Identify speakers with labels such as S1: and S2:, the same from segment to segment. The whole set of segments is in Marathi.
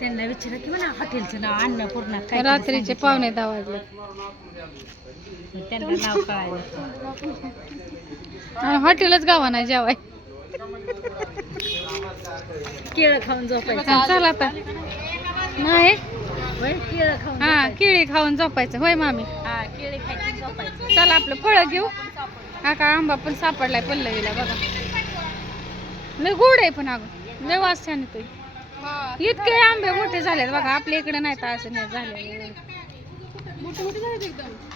S1: त्यांना विचारा की म्हणा हॉटेलचं नाव अन्नपूर्णा काय
S2: रात्रीचे पावणे दहा वाजले.
S1: त्यांना नाव कळायला
S2: आणि हॉटेलच गावा नाही जेवाय.
S1: केळं खाऊन झोपायचं.
S2: चला आता. नाही.
S1: होय केळं खाऊन
S2: हा. केळी खाऊन झोपायचं. होय मामी.
S1: हा केळी खायची झोपायचं.
S2: चला आपलं फळं घेऊ. हा का आंबा पण सापडलाय पल्लवीला बघा. लय गोड आहे पण अगं. लय वास छान येतोय. इतके आंबे मोठे झालेत बघा आपल्या इकडे नाही तर असं नाही झाले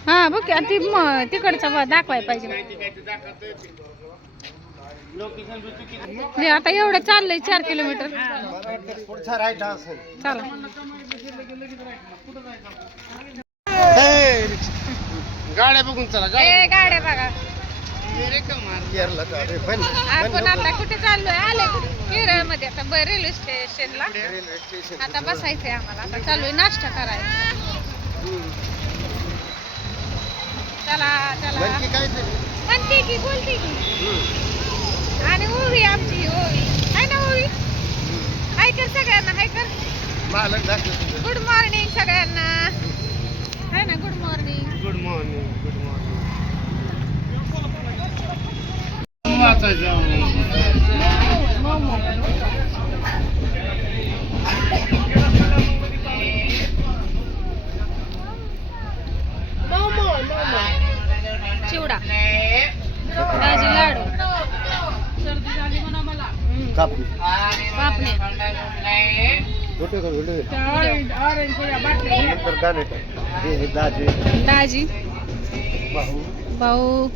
S2: हा बघ ती तिकडचा दाखवाय पाहिजे. आता एवढं चाललंय चार किलोमीटर. चला.
S3: गाड्या बघून चला
S2: गाड्या बघा.
S3: केरला
S2: आपण आता कुठे चाललोय? आले केरळमध्ये आता ब- रेल्वे स्टेशनला.
S3: रेल्वे स्टेशन
S2: आता बसायचंय आम्हाला. आता चाललोय नाश्ता करायला. चला चला.
S3: नक्की काय तरी
S2: म्हणते की बोलते की. आणि ओवी आमची ओवी. आहे ना ओवी? हाय कर सगळ्यांना हाय कर.
S3: मालक दाखवतो.
S2: गुड मॉर्निंग सगळ्यांना. आहे ना good morning
S3: good morning good morning
S2: चिवडा. भाजी लाडू.
S3: हे दाजे. भाऊ.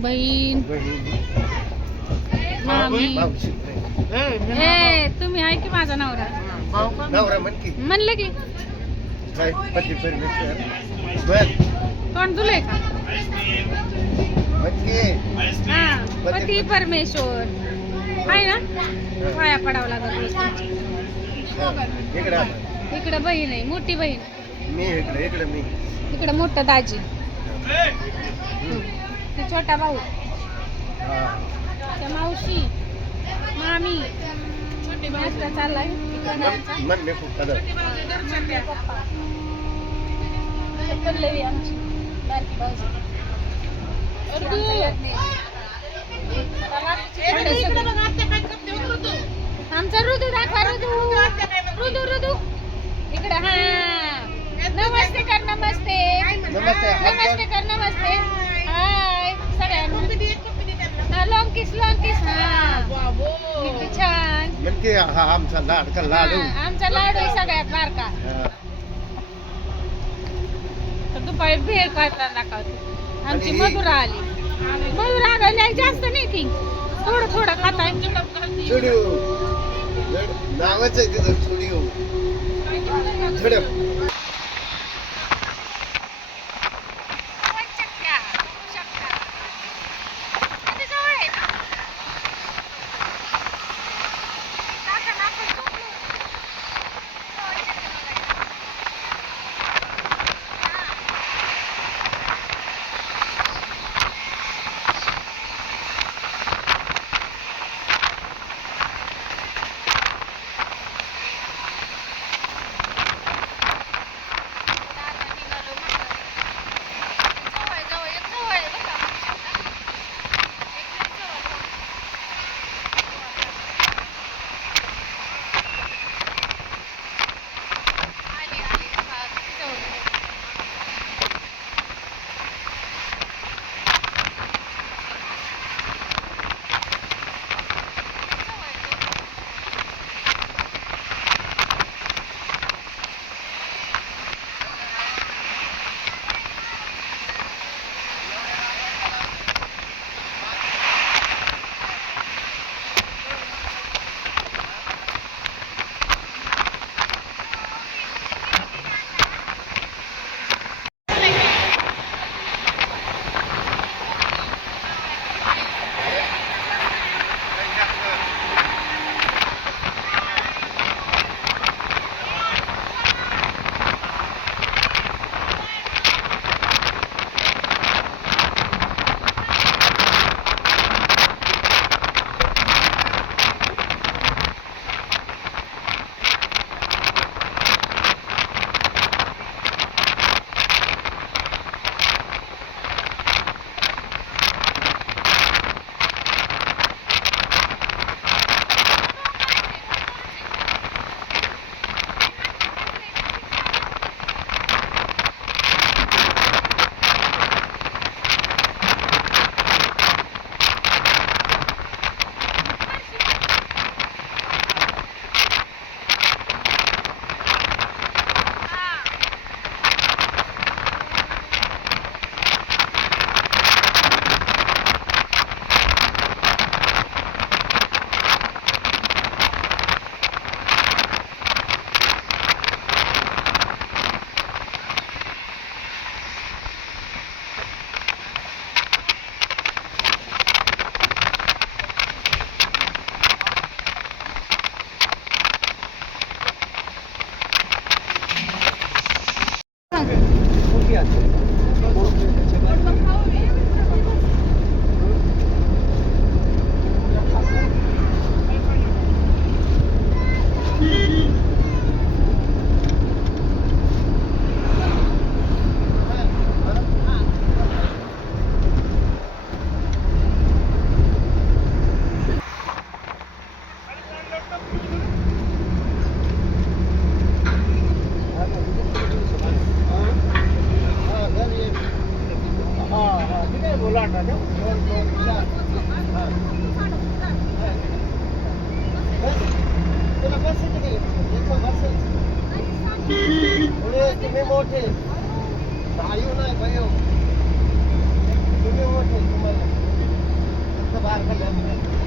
S2: बहीण. ए तुम्ही आहे की माझा नवरा?
S3: नवरा म्हण की
S2: म्हणले की.
S3: पती परमेश्वर. बर
S2: कोण तुले का? हा पती परमेश्वर. आहे ना? पाया पडावं लागत.
S3: इकडे
S2: बहीण आहे मोठी बहीण.
S3: मी इकडे इकडे मी.
S2: इकडं मोठं दाजी. ते छोटा भाऊ. त्या मावशी मामी नाश्ता चाललाय.
S3: खूप
S2: पप्पा पल्लवी आमची. बारकी भाऊजी. आमचा ऋतू? दाखवा ऋतू. ऋतू ऋतू. इकडे हा. नमस्ते कर नमस्ते
S3: नमस्ते
S2: नमस्ते कर नमस्ते हाय सगळ्यांना हा लॉंग किस लॉंग किस हा किती छान
S3: म्हण की हा आमचा लाडका लाडू?
S2: हा, आमचा लाडू सगळ्यात बारका.
S3: हा.
S2: तर दुपारी भेळ खायला दाखवते आमची
S3: आणि-
S2: मधुरा आली. मधुरा आगायला जास्त नाही ती. थोडं थोडं खाताय
S3: चुडिओ नावच आहे तिथं चुडिओ झडप. तुम्ही मोठे. भाऊ नाही भाऊ तुम्ही मोठे तुम्हाला. फक्त बाहेर